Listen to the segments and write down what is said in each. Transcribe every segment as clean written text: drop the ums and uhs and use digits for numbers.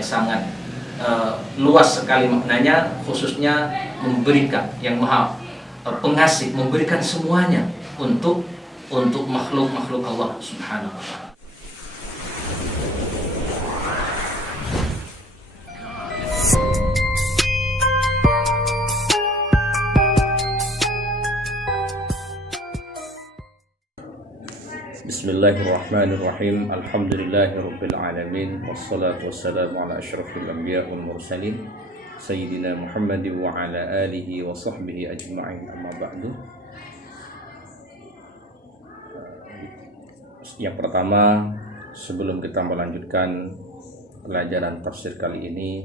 yang sangat luas sekali maknanya, khususnya memberikan, yang maha pengasih, memberikan semuanya untuk makhluk-makhluk Allah Subhanahu wa ta'ala. Bismillahirrahmanirrahim. Alhamdulillahirabbil alamin wassalatu wassalamu ala asyrafil anbiya wal mursalin sayyidina Muhammad wa ala alihi wa sahbihi ajma'in, amma ba'du. Yang pertama, sebelum kita melanjutkan pelajaran tafsir kali ini,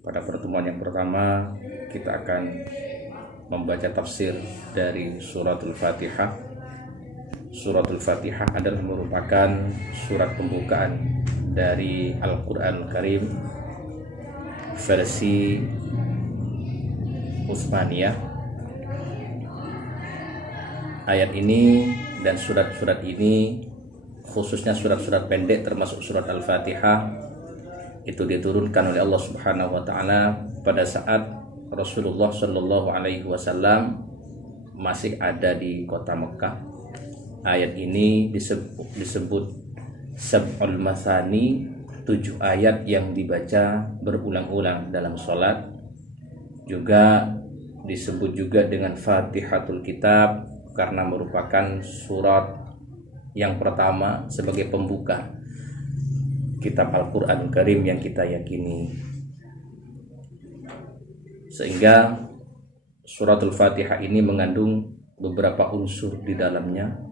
pada pertemuan yang pertama kita akan membaca tafsir dari suratul Fatihah. Suratul Fatihah adalah merupakan surat pembukaan dari Al-Quran Al-Karim versi Utsmaniyah. Ayat ini dan surat-surat ini, khususnya surat-surat pendek termasuk surat Al-Fatihah, itu diturunkan oleh Allah Subhanahu wa ta'ala pada saat Rasulullah Shallallahu alaihi wasallam masih ada di kota Mekah. Ayat ini disebut Sab'ul Mathani, 7 ayat yang dibaca berulang-ulang dalam sholat. Juga disebut juga dengan Fatihatul Kitab karena merupakan surat yang pertama sebagai pembuka kitab Al-Quran Karim yang kita yakini. Sehingga suratul Fatihah ini mengandung beberapa unsur di dalamnya.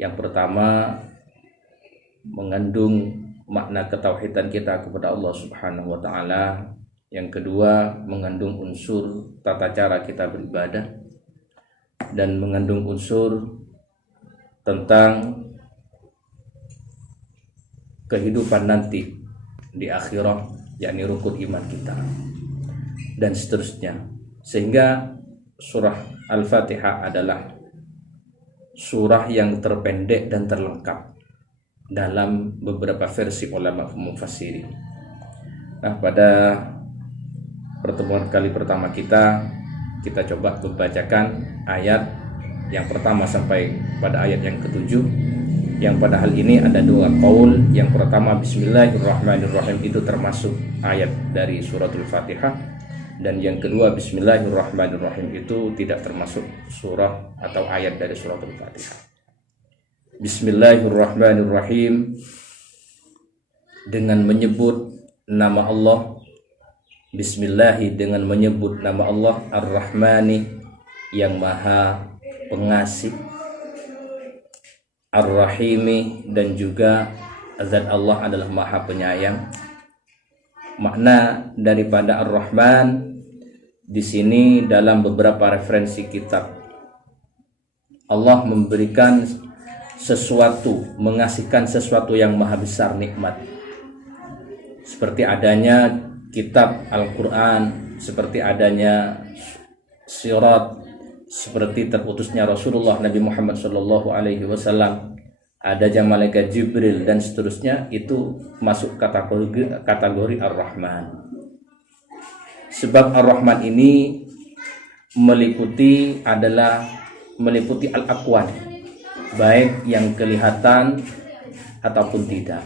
Yang pertama, mengandung makna ketauhidan kita kepada Allah Subhanahu wa ta'ala. Yang kedua, mengandung unsur tata cara kita beribadah, dan mengandung unsur tentang kehidupan nanti di akhirat, yakni rukun iman kita, dan seterusnya. Sehingga surah Al-Fatihah adalah surah yang terpendek dan terlengkap dalam beberapa versi ulama mufassirin. Nah, pada pertemuan kali pertama kita coba membacakan ayat yang pertama sampai pada ayat yang ke-7, yang pada hal ini ada 2 qaul. Yang pertama, Bismillahirrahmanirrahim, itu termasuk ayat dari suratul Fatihah. Dan yang kedua, Bismillahirrahmanirrahim, itu tidak termasuk surah atau ayat dari suratul Fatihah. Bismillahirrahmanirrahim, dengan menyebut nama Allah. Bismillahi, dengan menyebut nama Allah. Ar-Rahmani, yang maha pengasih. Ar-Rahimi, dan juga zat Allah adalah maha penyayang. Makna daripada Ar-Rahman di sini dalam beberapa referensi kitab, Allah memberikan sesuatu, mengasihkan sesuatu yang maha besar nikmat, seperti adanya kitab Al-Quran, seperti adanya sirat, seperti terputusnya Rasulullah Nabi Muhammad Sallallahu Alaihi Wasallam, adanya malaikat Jibril, dan seterusnya. Itu masuk kategori Ar-Rahman. Sebab Ar-Rahman ini meliputi al-aqwan, baik yang kelihatan ataupun tidak.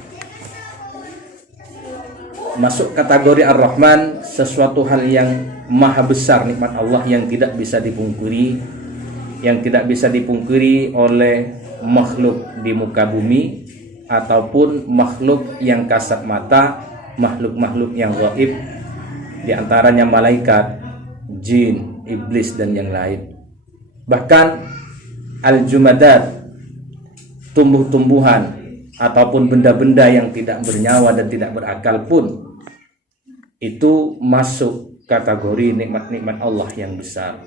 Masuk kategori Ar-Rahman sesuatu hal yang maha besar nikmat Allah yang tidak bisa dipungkiri, oleh makhluk di muka bumi ataupun makhluk yang kasat mata, makhluk-makhluk yang gaib, di antaranya malaikat, jin, iblis, dan yang lain. Bahkan al-jumadat, tumbuh-tumbuhan ataupun benda-benda yang tidak bernyawa dan tidak berakal pun, itu masuk kategori nikmat-nikmat Allah yang besar.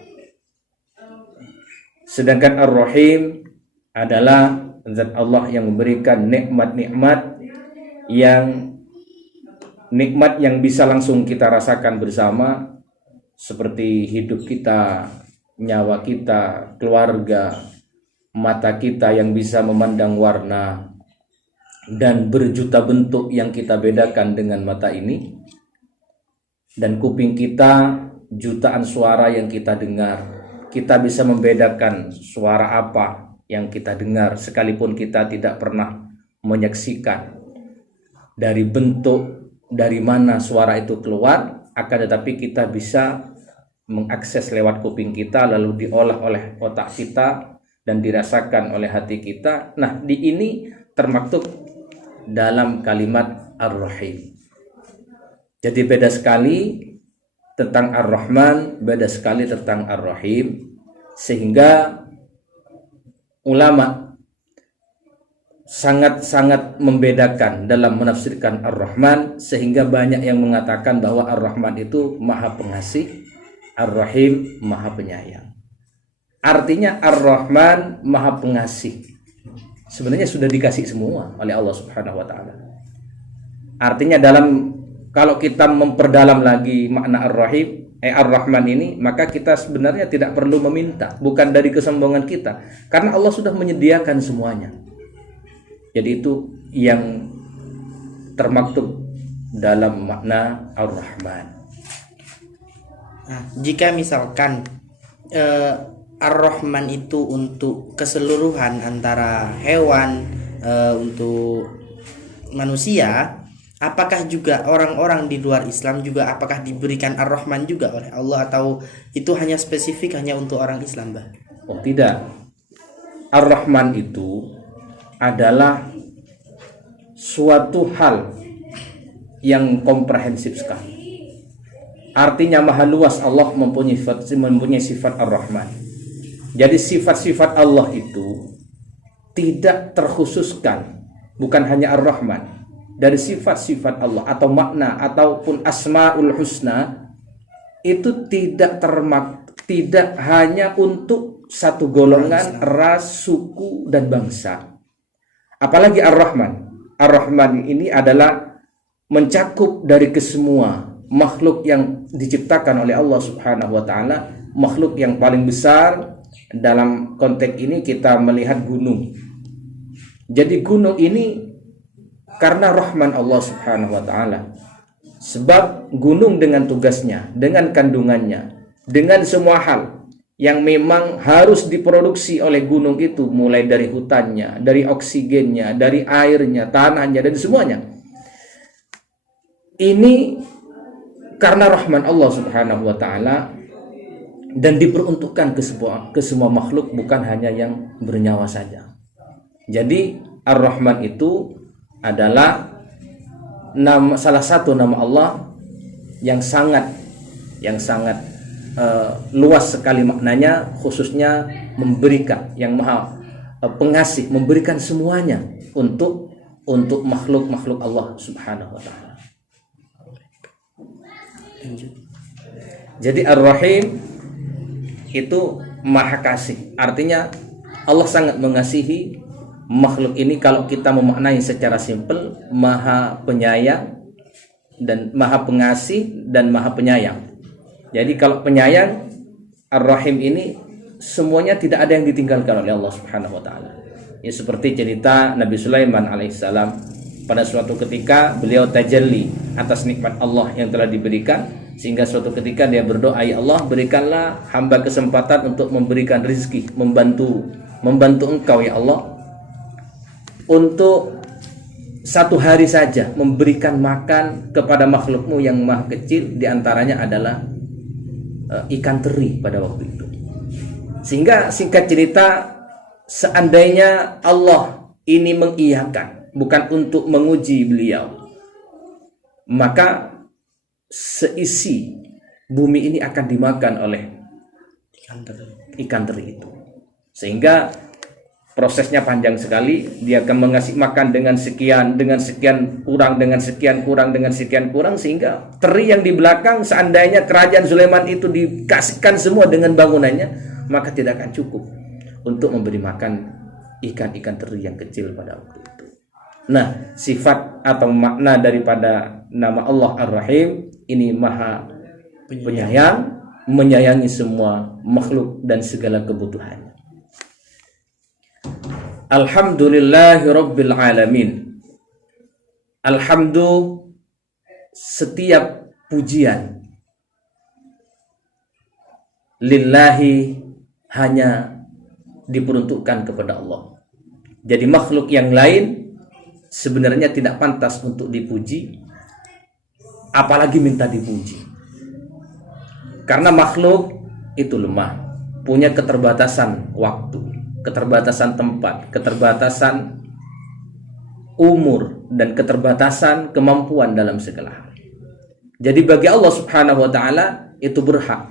Sedangkan Ar-Rahim adalah zat Allah yang memberikan nikmat-nikmat yang bisa langsung kita rasakan bersama, seperti hidup kita, nyawa kita, keluarga, mata kita yang bisa memandang warna, dan berjuta bentuk yang kita bedakan dengan mata ini, dan kuping kita jutaan suara yang kita dengar. Kita bisa membedakan suara apa yang kita dengar sekalipun kita tidak pernah menyaksikan dari bentuk dari mana suara itu keluar, akan tetapi kita bisa mengakses lewat kuping kita, lalu diolah oleh otak kita dan dirasakan oleh hati kita. Nah, di ini termaktub dalam kalimat Ar-Rahim. Jadi beda sekali tentang Ar-Rahman, beda sekali tentang Ar-Rahim, sehingga ulama sangat-sangat membedakan dalam menafsirkan Ar-Rahman, sehingga banyak yang mengatakan bahwa Ar-Rahman itu Maha Pengasih, Ar-Rahim Maha Penyayang. Artinya Ar-Rahman Maha Pengasih sebenarnya sudah dikasih semua oleh Allah Subhanahu wa taala. Artinya kalau kita memperdalam lagi makna Ar-Rahim, Ar-Rahman ini, maka kita sebenarnya tidak perlu meminta, bukan dari kesombongan kita, karena Allah sudah menyediakan semuanya. Jadi itu yang termaktub dalam makna Ar-Rahman. Nah, jika misalkan Ar-Rahman itu untuk keseluruhan antara hewan, untuk manusia, apakah juga orang-orang di luar Islam juga apakah diberikan Ar-Rahman juga oleh Allah, atau itu hanya spesifik hanya untuk orang Islam, Mbah? Oh, tidak. Ar-Rahman itu adalah suatu hal yang komprehensif sekali. Artinya maha luas. Allah mempunyai sifat Ar-Rahman. Jadi sifat-sifat Allah itu tidak terkhususkan, bukan hanya Ar-Rahman. Dari sifat-sifat Allah atau makna ataupun Asmaul Husna itu tidak hanya untuk satu golongan, ras, suku, dan bangsa. Apalagi Ar-Rahman. Ar-Rahman ini adalah mencakup dari kesemua makhluk yang diciptakan oleh Allah Subhanahu wa taala, makhluk yang paling besar. Dalam konteks ini kita melihat gunung. Jadi gunung ini karena rahman Allah Subhanahu wa taala. Sebab gunung dengan tugasnya, dengan kandungannya, dengan semua hal yang memang harus diproduksi oleh gunung itu, mulai dari hutannya, dari oksigennya, dari airnya, tanahnya, dan semuanya. Ini karena rahman Allah Subhanahu wa taala dan diperuntukkan ke semua makhluk, bukan hanya yang bernyawa saja. Jadi Ar-Rahman itu adalah salah satu nama Allah yang sangat luas sekali maknanya, khususnya memberikan, yang Maha Pengasih, memberikan semuanya untuk makhluk-makhluk Allah Subhanahu wa taala. Jadi Ar-Rahim itu Maha Kasih. Artinya Allah sangat mengasihi makhluk ini. Kalau kita memaknai secara simpel, Maha Penyayang dan Maha Pengasih dan Maha Penyayang. Jadi kalau penyayang, Ar-Rahim ini semuanya tidak ada yang ditinggalkan oleh Allah Subhanahu wa taala. Ya, seperti cerita Nabi Sulaiman alaihissalam, pada suatu ketika beliau tajalli atas nikmat Allah yang telah diberikan, sehingga suatu ketika dia berdoa, ya Allah, berikanlah hamba kesempatan untuk memberikan rezeki, membantu engkau ya Allah, untuk satu hari saja memberikan makan kepada makhlukmu yang maha kecil, diantaranya adalah ikan teri pada waktu itu. Sehingga singkat cerita, seandainya Allah ini mengiyakan, bukan untuk menguji beliau, maka seisi bumi ini akan dimakan oleh ikan teri itu. Sehingga prosesnya panjang sekali. Dia akan mengasih makan dengan sekian kurang, sehingga teri yang di belakang, seandainya kerajaan Sulaiman itu dikasihkan semua dengan bangunannya, maka tidak akan cukup untuk memberi makan ikan-ikan teri yang kecil pada waktu itu. Nah, sifat atau makna daripada nama Allah Ar-Rahim ini Maha Penyayang, menyayangi semua makhluk dan segala kebutuhannya. Alhamdulillahi Rabbil Alamin. alhamdu, setiap pujian lillahi hanya diperuntukkan kepada Allah. Jadi makhluk yang lain sebenarnya tidak pantas untuk dipuji, apalagi minta dipuji. Karena makhluk itu lemah, punya keterbatasan waktu, keterbatasan tempat, keterbatasan umur, dan keterbatasan kemampuan dalam segala hal. Jadi bagi Allah Subhanahu wa taala itu berhak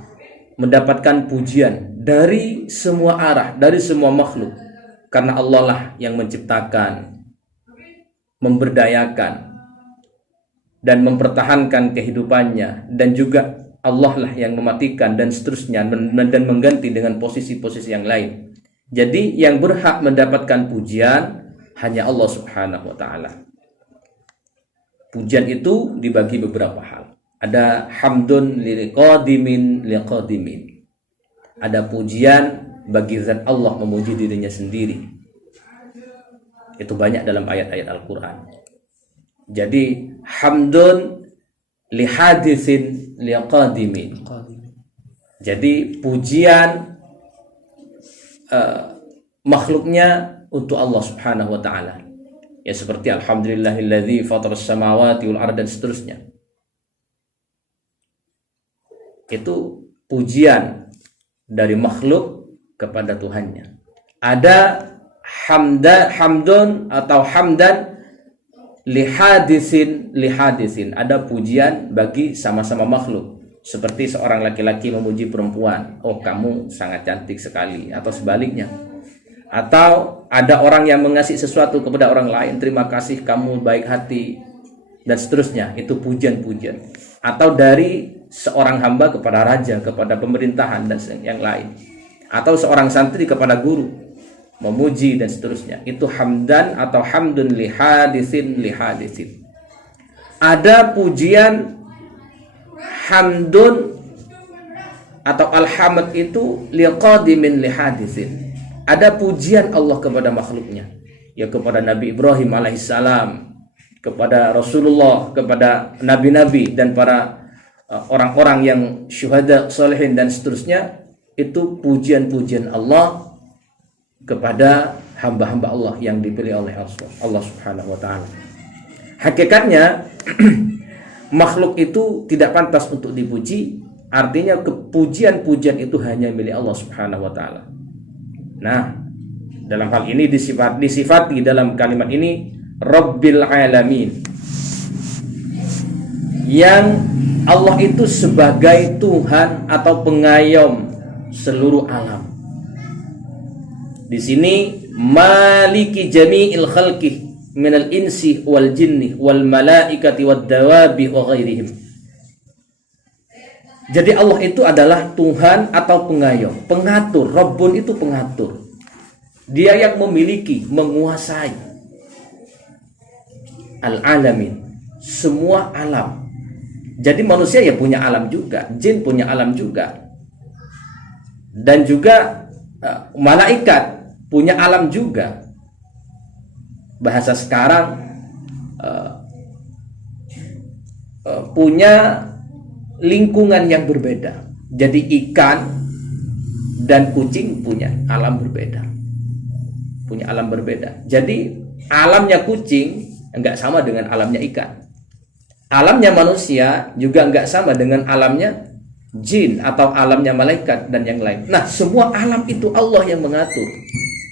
mendapatkan pujian dari semua arah, dari semua makhluk, karena Allah lah yang menciptakan, memberdayakan, dan mempertahankan kehidupannya, dan juga Allah lah yang mematikan dan seterusnya, dan mengganti dengan posisi-posisi yang lain. Jadi yang berhak mendapatkan pujian hanya Allah Subhanahu wa taala. Pujian itu dibagi beberapa hal. Ada hamdun liqadimin. Ada pujian bagi zat Allah memuji dirinya sendiri. Itu banyak dalam ayat-ayat Al-Qur'an. Jadi hamdun lihadithin liqadimin. Jadi pujian makhluknya untuk Allah Subhanahu wa taala. Ya seperti alhamdulillahilladzi fataras samawati wal ardi dan seterusnya. Itu pujian dari makhluk kepada Tuhannya. Ada hamdun atau hamdan lihadisin. Ada pujian bagi sama-sama makhluk, seperti seorang laki-laki memuji perempuan, oh kamu sangat cantik sekali, atau sebaliknya. Atau ada orang yang mengasih sesuatu kepada orang lain, terima kasih kamu baik hati, dan seterusnya. Itu pujian-pujian. Atau dari seorang hamba kepada raja, kepada pemerintahan dan yang lain. Atau seorang santri kepada guru, memuji dan seterusnya. Itu hamdan atau hamdun lihadisin. Ada pujian hamdun atau alhamd itu liqadimin lihadisin. Ada pujian Allah kepada makhluknya, ya kepada Nabi Ibrahim alaihissalam, kepada Rasulullah, kepada nabi-nabi dan para orang-orang yang syuhada, salihin dan seterusnya. Itu pujian-pujian Allah kepada hamba-hamba Allah yang dipilih oleh Allah Subhanahu wa taala. Hakikatnya makhluk itu tidak pantas untuk dipuji, artinya kepujian-pujian itu hanya milik Allah Subhanahu wa taala. Nah, dalam hal ini disifati dalam kalimat ini Rabbil Alamin, yang Allah itu sebagai Tuhan atau pengayom seluruh alam. Di sini maliki jami'il khalqi minal insi wal jinni wal malaikati wad dawabi wa ghairihim. Jadi Allah itu adalah Tuhan atau pengayom, pengatur. Rabbun itu pengatur. Dia yang memiliki, menguasai al-alamin, semua alam. Jadi manusia ya punya alam juga, jin punya alam juga. Dan juga malaikat punya alam juga. Bahasa sekarang punya lingkungan yang berbeda. Jadi ikan dan kucing punya alam berbeda. Punya alam berbeda. Jadi alamnya kucing enggak sama dengan alamnya ikan. Alamnya manusia juga enggak sama dengan alamnya jin atau alamnya malaikat dan yang lain. Nah, semua alam itu Allah yang mengatur.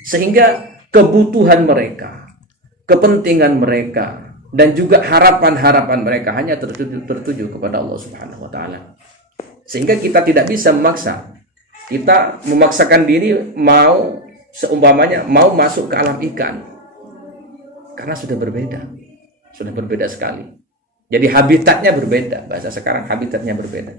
Sehingga kebutuhan mereka, kepentingan mereka, dan juga harapan-harapan mereka hanya tertuju kepada Allah Subhanahu wa taala. Sehingga kita tidak bisa memaksa. Kita memaksakan diri mau seumpamanya mau masuk ke alam ikan. Karena sudah berbeda. Sudah berbeda sekali. Jadi habitatnya berbeda. Bahasa sekarang habitatnya berbeda.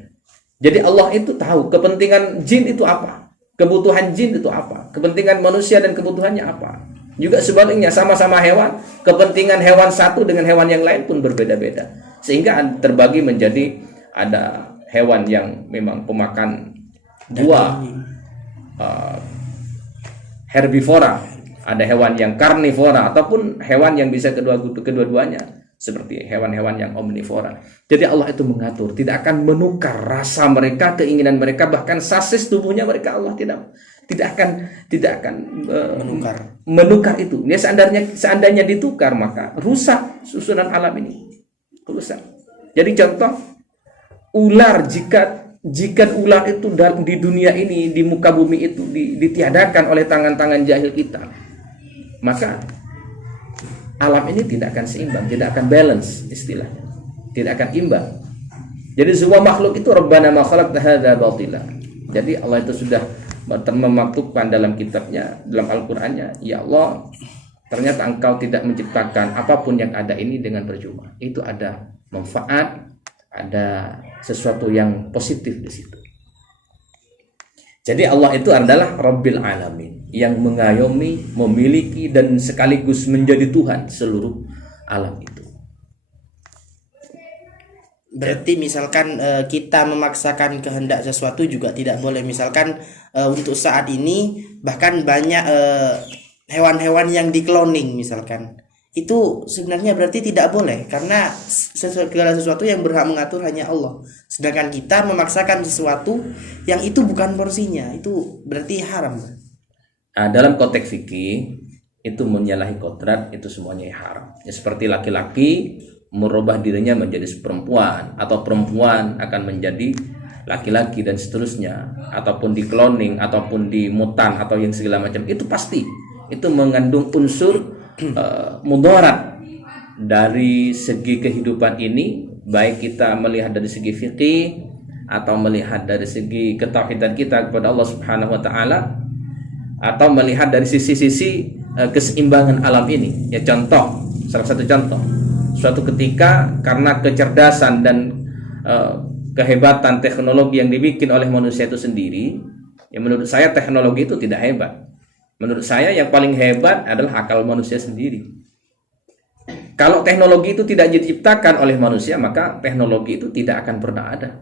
Jadi Allah itu tahu kepentingan jin itu apa, kebutuhan jin itu apa, kepentingan manusia dan kebutuhannya apa. Juga sebaliknya, sama-sama hewan, kepentingan hewan satu dengan hewan yang lain pun berbeda-beda. Sehingga terbagi menjadi ada hewan yang memang pemakan buah, herbivora, ada hewan yang karnivora, ataupun hewan yang bisa kedua-duanya. seperti hewan-hewan yang omnivora. Jadi Allah itu mengatur, tidak akan menukar rasa mereka, keinginan mereka, bahkan sasis tubuhnya mereka Allah tidak akan menukar itu. Ini seandainya ditukar maka rusak susunan alam ini. Rusak. Jadi contoh ular, jika ular itu di dunia ini, di muka bumi itu ditiadakan oleh tangan-tangan jahil kita, maka alam ini tidak akan seimbang, tidak akan balance istilahnya, tidak akan imbang. Jadi semua makhluk itu Rabbana ma khalaqta hadza batila. Jadi Allah itu sudah memaktubkan dalam kitabnya, dalam Al-Qur'annya, ya Allah, ternyata engkau tidak menciptakan apapun yang ada ini dengan percuma. Itu ada manfaat, ada sesuatu yang positif di situ. Jadi Allah itu adalah Rabbil Alamin, yang mengayomi, memiliki, dan sekaligus menjadi Tuhan seluruh alam itu. Berarti misalkan kita memaksakan kehendak sesuatu juga tidak boleh. Misalkan untuk saat ini bahkan banyak hewan-hewan yang di-cloning misalkan. Itu sebenarnya berarti tidak boleh, karena segala sesuatu yang berhak mengatur hanya Allah. Sedangkan kita memaksakan sesuatu yang itu bukan porsinya, itu berarti haram. Nah, dalam konteks fikih itu menyalahi kodrat, itu semuanya haram. Ya, seperti laki-laki merubah dirinya menjadi perempuan, atau perempuan akan menjadi laki-laki dan seterusnya, ataupun di cloning, ataupun di mutan, atau yang segala macam, itu pasti itu mengandung unsur mudarat dari segi kehidupan ini, baik kita melihat dari segi fikih atau melihat dari segi ketauhidan kita kepada Allah Subhanahu wa taala, atau melihat dari sisi-sisi keseimbangan alam ini. Ya, salah satu contoh, suatu ketika karena kecerdasan dan kehebatan teknologi yang dibikin oleh manusia itu sendiri, ya menurut saya teknologi itu tidak hebat. Menurut saya yang paling hebat adalah akal manusia sendiri. Kalau teknologi itu tidak diciptakan oleh manusia, maka teknologi itu tidak akan pernah ada.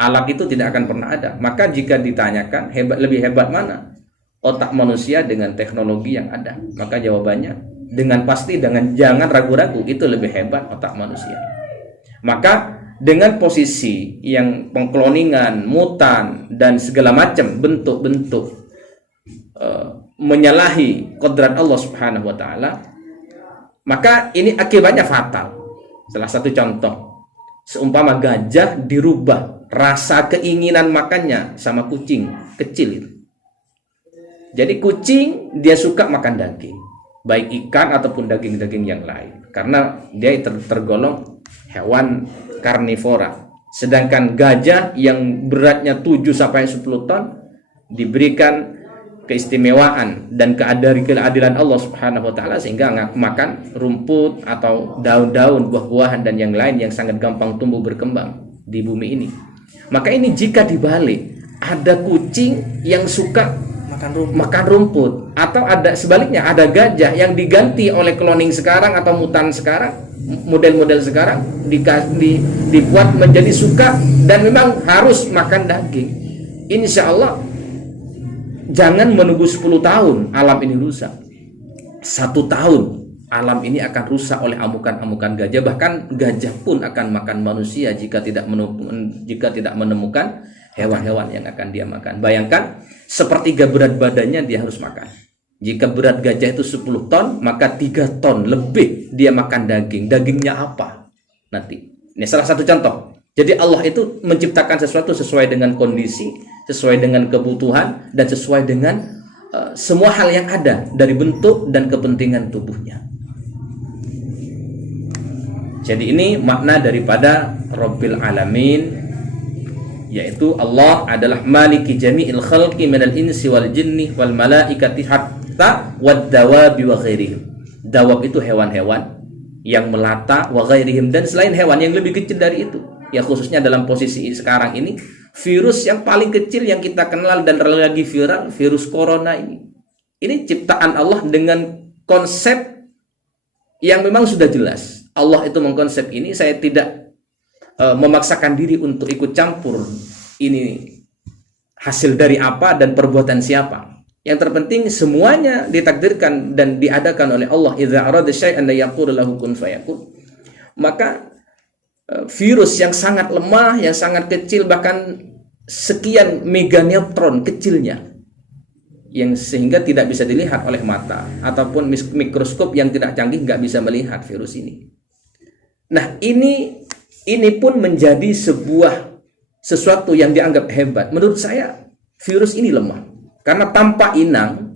Alat itu tidak akan pernah ada. Maka jika ditanyakan lebih hebat mana otak manusia dengan teknologi yang ada, maka jawabannya dengan pasti, jangan ragu-ragu, itu lebih hebat otak manusia. Maka dengan posisi yang pengkloningan, mutan, dan segala macam bentuk-bentuk menyalahi kodrat Allah Subhanahu wa taala, maka ini akibatnya fatal. Salah satu contoh, seumpama gajah dirubah rasa keinginan makannya sama kucing kecil itu. Jadi kucing dia suka makan daging, baik ikan ataupun daging-daging yang lain, karena dia tergolong hewan karnivora. Sedangkan gajah yang beratnya 7 sampai 10 ton diberikan keistimewaan dan keadilan Allah Subhanahu wa taala sehingga makan rumput atau daun-daun, buah-buahan dan yang lain yang sangat gampang tumbuh berkembang di bumi ini. Maka ini jika dibalik, ada kucing yang suka makan rumput, atau ada sebaliknya, ada gajah yang diganti oleh cloning sekarang atau mutan sekarang, model-model sekarang dibuat menjadi suka dan memang harus makan daging. Insya Allah jangan menunggu 10 tahun alam ini rusak. 1 tahun alam ini akan rusak oleh amukan-amukan gajah. Bahkan gajah pun akan makan manusia jika tidak menemukan hewan-hewan yang akan dia makan. Bayangkan, sepertiga berat badannya dia harus makan. Jika berat gajah itu 10 ton, maka 3 ton lebih dia makan daging. Dagingnya apa nanti? Ini salah satu contoh. Jadi Allah itu menciptakan sesuatu sesuai dengan kondisi, sesuai dengan kebutuhan, dan sesuai dengan semua hal yang ada dari bentuk dan kepentingan tubuhnya. Jadi ini makna daripada Rabbil Alamin, yaitu Allah adalah maliki jami'il khalqi minal insi wal jinni wal malaikati hatta wad dawabi wa ghairihim. Dawab itu hewan-hewan yang melata, wa ghairihim, dan selain hewan yang lebih kecil dari itu. Ya, khususnya dalam posisi sekarang ini, virus yang paling kecil yang kita kenal dan lagi viral, virus corona ini. Ini ciptaan Allah dengan konsep yang memang sudah jelas. Allah itu mengkonsep ini. Saya tidak memaksakan diri untuk ikut campur ini hasil dari apa dan perbuatan siapa. Yang terpenting semuanya ditakdirkan dan diadakan oleh Allah. Idza arada syai'an la yaqulu lahu kun fayakun. maka virus yang sangat lemah, yang sangat kecil, bahkan sekian meganeutron kecilnya, yang sehingga tidak bisa dilihat oleh mata, ataupun mikroskop yang tidak canggih nggak bisa melihat virus ini. Nah, ini pun menjadi sesuatu yang dianggap hebat. Menurut saya virus ini lemah karena tanpa inang,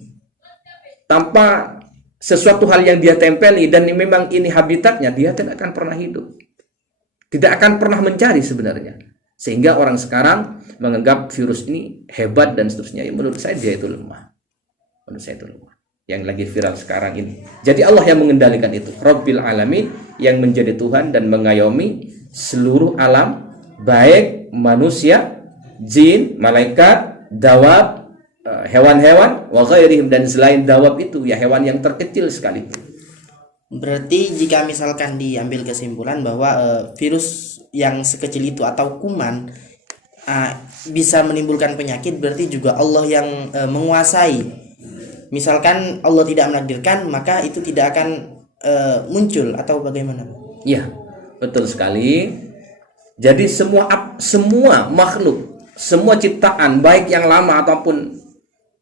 tanpa sesuatu hal yang dia tempeli, dan memang ini habitatnya, dia tidak akan pernah hidup, tidak akan pernah mencari sebenarnya. Sehingga orang sekarang menganggap virus ini hebat dan seterusnya. Menurut saya dia itu lemah. Menurut saya itu lemah. Yang lagi viral sekarang ini. Jadi Allah yang mengendalikan itu. Rabbil Alamin, yang menjadi Tuhan dan mengayomi seluruh alam, baik manusia, jin, malaikat, dawab, hewan-hewan, wa ghairihim, dan selain dawab itu ya hewan yang terkecil sekali. Berarti jika misalkan diambil kesimpulan bahwa virus yang sekecil itu atau kuman bisa menimbulkan penyakit, berarti juga Allah yang menguasai. Misalkan Allah tidak menakdirkan, maka itu tidak akan muncul, atau bagaimana? Ya, betul sekali. Jadi semua makhluk, semua ciptaan, baik yang lama ataupun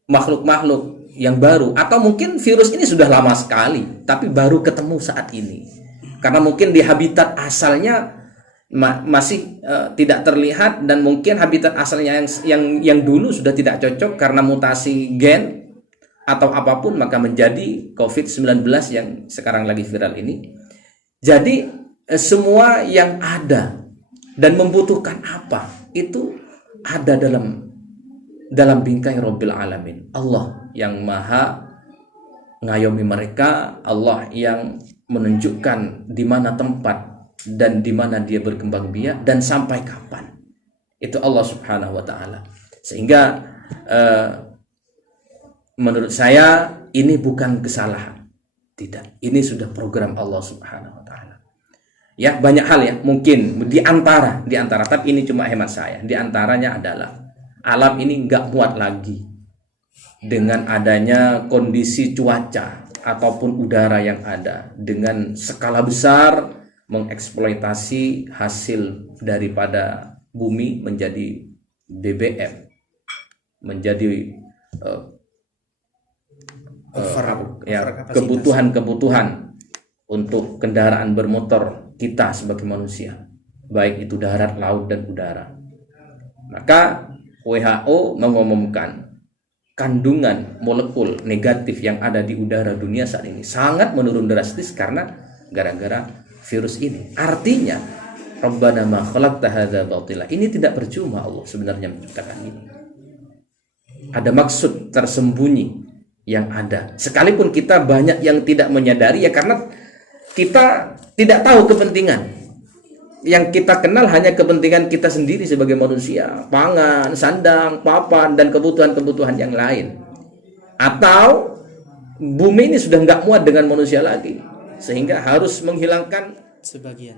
makhluk-makhluk yang baru, atau mungkin virus ini sudah lama sekali tapi baru ketemu saat ini, karena mungkin di habitat asalnya masih tidak terlihat, dan mungkin habitat asalnya yang dulu sudah tidak cocok karena mutasi gen atau apapun, maka menjadi COVID-19 yang sekarang lagi viral ini. Jadi semua yang ada dan membutuhkan apa itu ada dalam bingkai Rabbil Alamin. Allah yang maha ngayomi mereka, Allah yang menunjukkan di mana tempat dan di mana dia berkembang biak dan sampai kapan. Itu Allah Subhanahu wa taala. Sehingga menurut saya ini bukan kesalahan. Tidak, ini sudah program Allah Subhanahu wa taala. Ya, banyak hal ya, mungkin di antara, tapi ini cuma hemat saya. Di antaranya adalah alam ini nggak muat lagi dengan adanya kondisi cuaca ataupun udara yang ada, dengan skala besar mengeksploitasi hasil daripada bumi menjadi BBM, menjadi kebutuhan untuk kendaraan bermotor kita sebagai manusia, baik itu darat, laut, dan udara. Maka WHO mengumumkan kandungan molekul negatif yang ada di udara dunia saat ini sangat menurun drastis karena gara-gara virus ini. Artinya, Rabbana ma khalaqta hadza batila. Ini tidak percuma Allah sebenarnya menciptakan ini. Ada maksud tersembunyi yang ada. Sekalipun kita banyak yang tidak menyadari, ya karena kita tidak tahu kepentingan. Yang kita kenal hanya kepentingan kita sendiri sebagai manusia, pangan, sandang, papan, dan kebutuhan-kebutuhan yang lain. Atau bumi ini sudah nggak muat dengan manusia lagi, sehingga harus menghilangkan sebagian.